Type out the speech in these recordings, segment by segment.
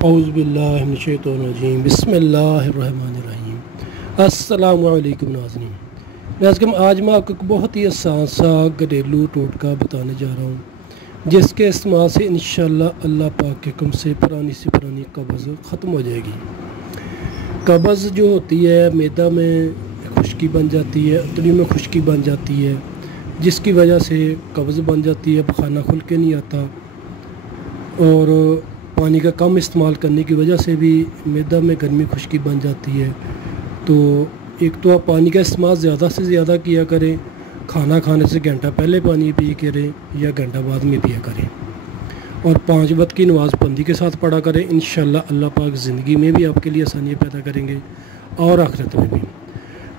اعوذ باللہ من الشیطان الرجیم بسم اللہ الرحمن الرحیم۔ السلام علیکم ناظرین، آج میں آپ کو بہت ہی آسان سا گھریلو ٹوٹکا بتانے جا رہا ہوں، جس کے استعمال سے انشاءاللہ اللہ پاک کے حکم سے پرانی قبض ختم ہو جائے گی۔ قبض جو ہوتی ہے، معدہ میں خشکی بن جاتی ہے، اتری میں خشکی بن جاتی ہے، جس کی وجہ سے قبض بن جاتی ہے، پخانہ کھل کے نہیں آتا، اور پانی کا کم استعمال کرنے کی وجہ سے بھی معدہ میں گرمی خشکی بن جاتی ہے۔ تو ایک تو آپ پانی کا استعمال زیادہ سے زیادہ کیا کریں، کھانا کھانے سے گھنٹہ پہلے پانی پیا کریں یا گھنٹہ بعد میں پیا کریں، اور 5 وقت کی نماز پابندی کے ساتھ پڑھا کریں۔ انشاءاللہ اللہ پاک زندگی میں بھی آپ کے لیے آسانیاں پیدا کریں گے اور آخرت میں بھی۔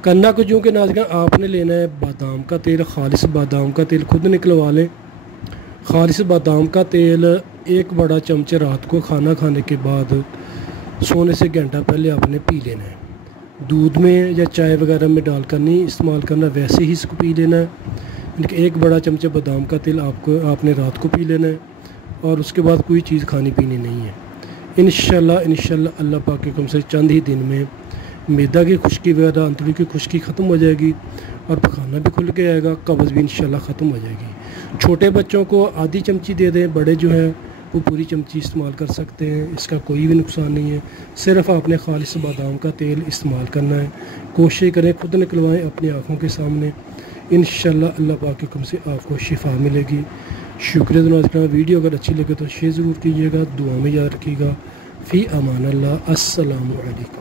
کرنا کچھ کہ ناظرین، آپ نے لینا ہے بادام کا تیل، خالص بادام کا تیل خود نکلوا لیں۔ خالص بادام کا تیل 1 بڑا چمچ رات کو کھانا کھانے کے بعد سونے سے گھنٹہ پہلے آپ نے پی لینا ہے۔ دودھ میں یا چائے وغیرہ میں ڈال کر نہیں استعمال کرنا، ویسے ہی اس کو پی لینا ہے۔ یعنی کہ 1 بڑا چمچ بادام کا تیل آپ نے رات کو پی لینا ہے، اور اس کے بعد کوئی چیز کھانی پینی نہیں ہے۔ انشاءاللہ اللہ پاک کے حکم سے چند ہی دن میں معدہ کی خشکی وغیرہ، انتڑی کی خشکی ختم ہو جائے گی، اور پخانہ بھی کھل کے آئے گا، قبض بھی انشاءاللہ ختم ہو جائے گی۔ چھوٹے بچوں کو آدھی چمچی دے دیں، بڑے جو ہیں وہ پوری چمچی استعمال کر سکتے ہیں، اس کا کوئی بھی نقصان نہیں ہے۔ صرف آپ نے خالص بادام کا تیل استعمال کرنا ہے۔ کوشش کریں خود نکلوائیں اپنی آنکھوں کے سامنے، انشاءاللہ اللہ پاک کے حکم سے آپ کو شفا ملے گی۔ شکریہ ناظرین، ویڈیو اگر اچھی لگے تو شیئر ضرور کیجیے گا، دعا میں یاد رکھیے گا۔ فی امان اللہ، السلام علیکم۔